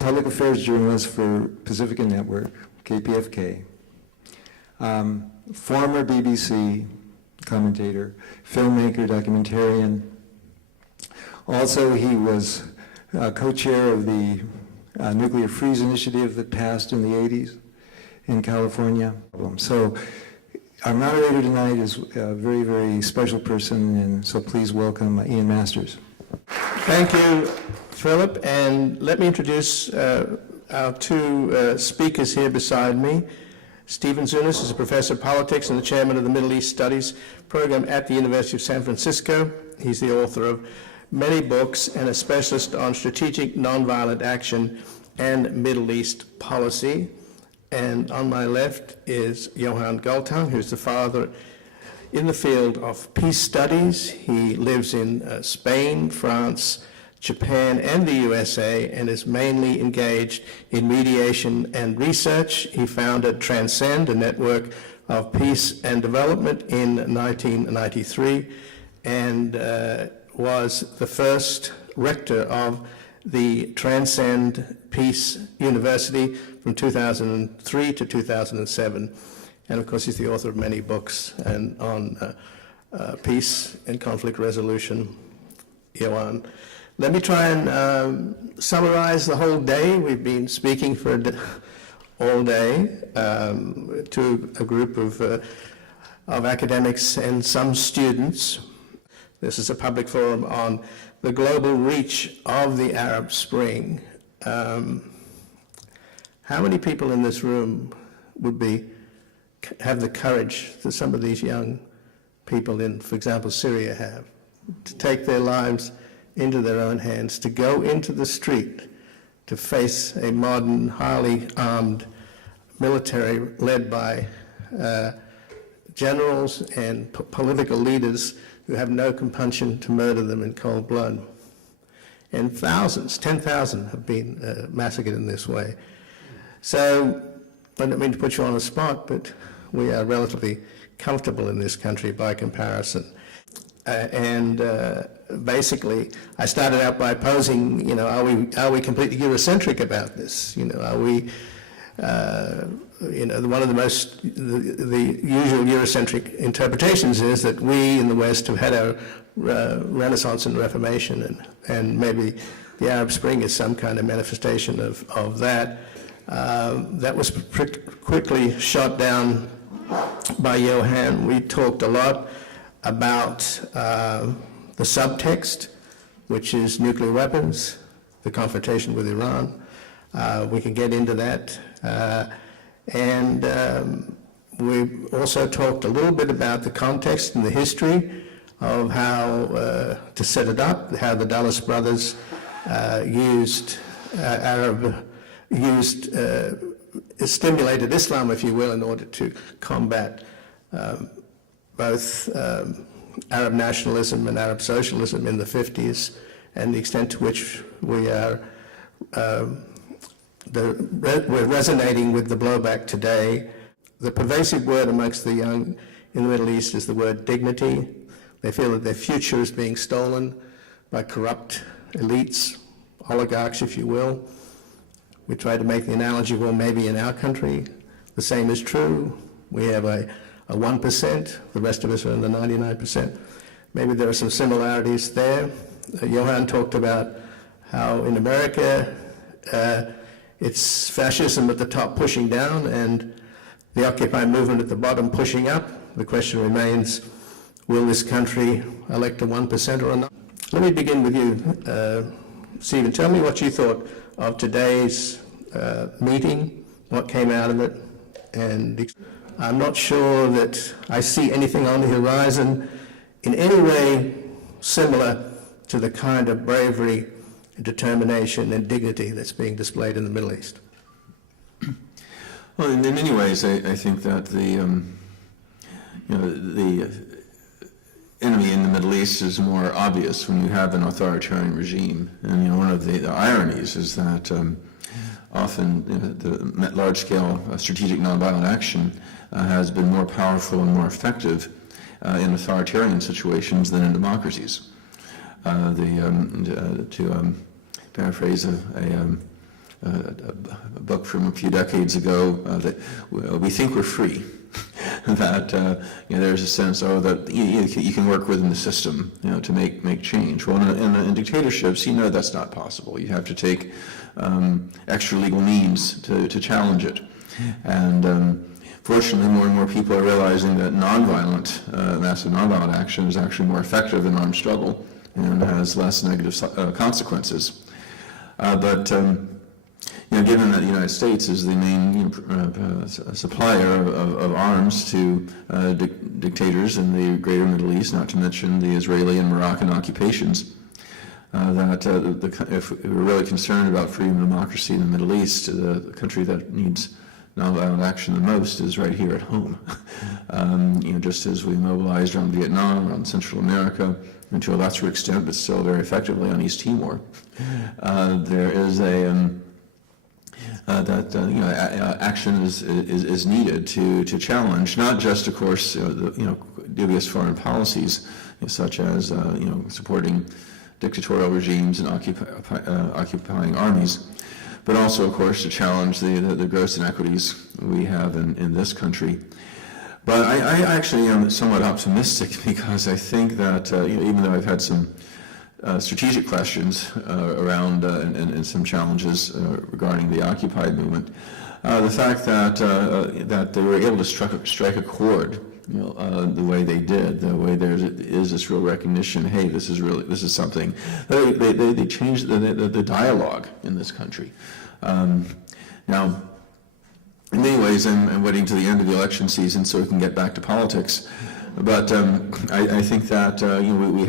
public affairs journalist for Pacifica Network, KPFK, former BBC commentator, filmmaker, documentarian. Also, he was co-chair of the Nuclear Freeze Initiative that passed in the 80s in California. So our moderator tonight is a very, very special person, and so please welcome Ian Masters. Thank you, Philip, and let me introduce our two speakers here beside me. Stephen Zunis is a professor of politics and the chairman of the Middle East Studies program at the University of San Francisco. He's the author of many books and a specialist on strategic nonviolent action and Middle East policy. And on my left is Johan Galtung, who's the father in the field of peace studies. He lives in Spain, France, Japan, and the USA, and is mainly engaged in mediation and research. He founded Transcend, a network of peace and development, in 1993, and was the first rector of the Transcend Peace University from 2003 to 2007. And of course, he's the author of many books and on peace and conflict resolution. Johan. Let me try and summarize the whole day. We've been speaking for all day to a group of academics and some students. This is a public forum on the global reach of the Arab Spring. How many people in this room would have the courage that some of these young people in, for example, Syria have, to take their lives into their own hands, to go into the street, to face a modern, highly armed military led by generals and political leaders who have no compunction to murder them in cold blood? And thousands, 10,000 have been massacred in this way. So, I don't mean to put you on the spot, but we are relatively comfortable in this country by comparison. Basically, I started out by posing, are we completely Eurocentric about this? Are we, one of the usual Eurocentric interpretations is that we in the West have had a Renaissance and Reformation, and maybe the Arab Spring is some kind of manifestation of that. That was quickly shot down by Johan. We talked a lot about the subtext, which is nuclear weapons, the confrontation with Iran. We can get into that. And we also talked a little bit about the context and the history of how, to set it up, how the Dulles brothers stimulated Islam, if you will, in order to combat both Arab nationalism and Arab socialism in the 50s, and the extent to which we're resonating with the blowback today. The pervasive word amongst the young in the Middle East is the word dignity. They feel that their future is being stolen by corrupt elites, oligarchs, if you will. We try to make the analogy, well, maybe in our country the same is true. We have a 1%, the rest of us are in the 99%. Maybe there are some similarities there. Johan talked about how in America it's fascism at the top pushing down and the Occupy movement at the bottom pushing up. The question remains, will this country elect a 1% or not? Let me begin with you, Stephen. Tell me what you thought of today's meeting, what came out of it, and I'm not sure that I see anything on the horizon in any way similar to the kind of bravery, determination, and dignity that's being displayed in the Middle East. Well, in many ways, I think that the enemy in the Middle East is more obvious when you have an authoritarian regime. And one of the ironies is that often the large-scale strategic nonviolent action has been more powerful and more effective in authoritarian situations than in democracies. To paraphrase a a book from a few decades ago that we think we're free. That there's a sense, that you can work within the system, to make change. Well, in dictatorships, that's not possible. You have to take extra legal means to challenge it. And fortunately, more and more people are realizing that massive nonviolent action is actually more effective than armed struggle and has less negative consequences. Given that the United States is the main supplier of arms to dictators in the greater Middle East, not to mention the Israeli and Moroccan occupations, if we're really concerned about freedom and democracy in the Middle East, the country that needs nonviolent action the most is right here at home. Just as we mobilized around Vietnam, around Central America, and to a lesser extent, but still very effectively on East Timor, there is action is needed to challenge not just, of course, dubious foreign policies such as supporting dictatorial regimes and occupying armies, but also, of course, to challenge the gross inequities we have in this country. But I actually am somewhat optimistic because I think that even though I've had some strategic questions around and some challenges regarding the Occupy movement, the fact that they were able to strike a chord, the way they did, the way there is this real recognition. Hey, this is something. They changed the dialogue in this country. Now, in many ways, I'm waiting to the end of the election season so we can get back to politics. But I think that we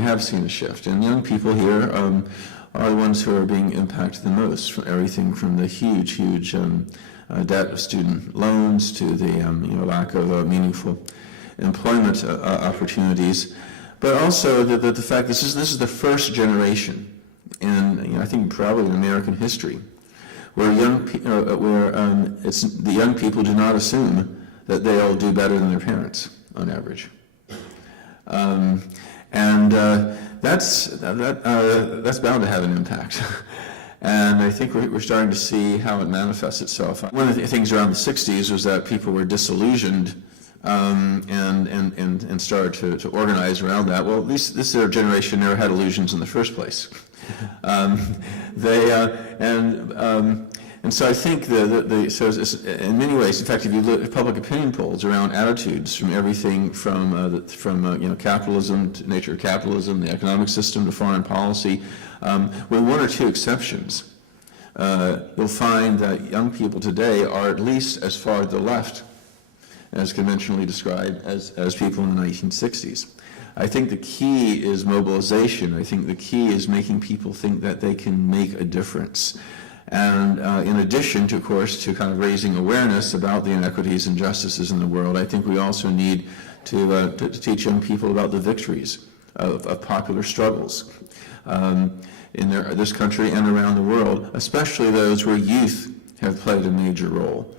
have seen a shift, and young people here are the ones who are being impacted the most. From everything from the huge debt of student loans to the lack of meaningful employment opportunities, but also the fact this is the first generation, in I think probably in American history, where the young people do not assume that they'll do better than their parents on average, that's bound to have an impact. And I think we're starting to see how it manifests itself. One of the things around the 60s was that people were disillusioned and started to organize around that. Well, this generation never had illusions in the first place. And so I think so in many ways, in fact, if you look at public opinion polls around attitudes from everything from capitalism, to nature of capitalism, the economic system, to foreign policy, with one or two exceptions, you'll find that young people today are at least as far to the left as conventionally described as people in the 1960s. I think the key is mobilization. I think the key is making people think that they can make a difference. And in addition to, of course, to kind of raising awareness about the inequities and injustices in the world, I think we also need to teach young people about the victories of popular struggles in this country and around the world, especially those where youth have played a major role.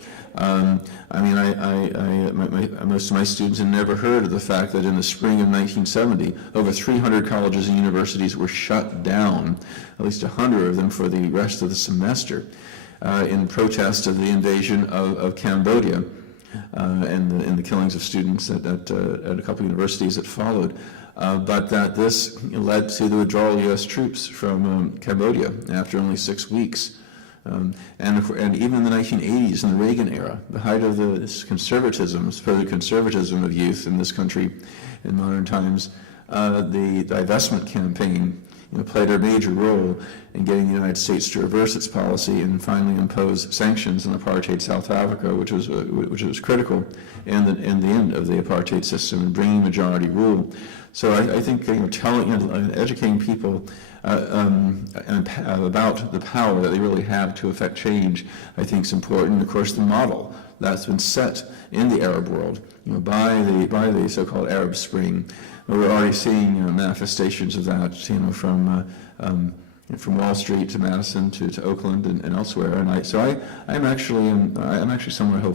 Most of my students had never heard of the fact that in the spring of 1970, over 300 colleges and universities were shut down, at least 100 of them for the rest of the semester, in protest of the invasion of Cambodia and the killings of students at a couple of universities that followed. But that this led to the withdrawal of U.S. troops from Cambodia after only 6 weeks. And even in the 1980s, in the Reagan era, the height of this conservatism, supposed conservatism of youth in this country in modern times, the divestment campaign played a major role in getting the United States to reverse its policy and finally impose sanctions on apartheid South Africa, which was critical in the end of the apartheid system and bringing majority rule. So I think educating people about the power that they really have to affect change, I think is important. Of course, the model that's been set in the Arab world, by the so-called Arab Spring, we're already seeing manifestations of that, from Wall Street to Madison to Oakland and elsewhere. And I'm actually somewhat hopeful.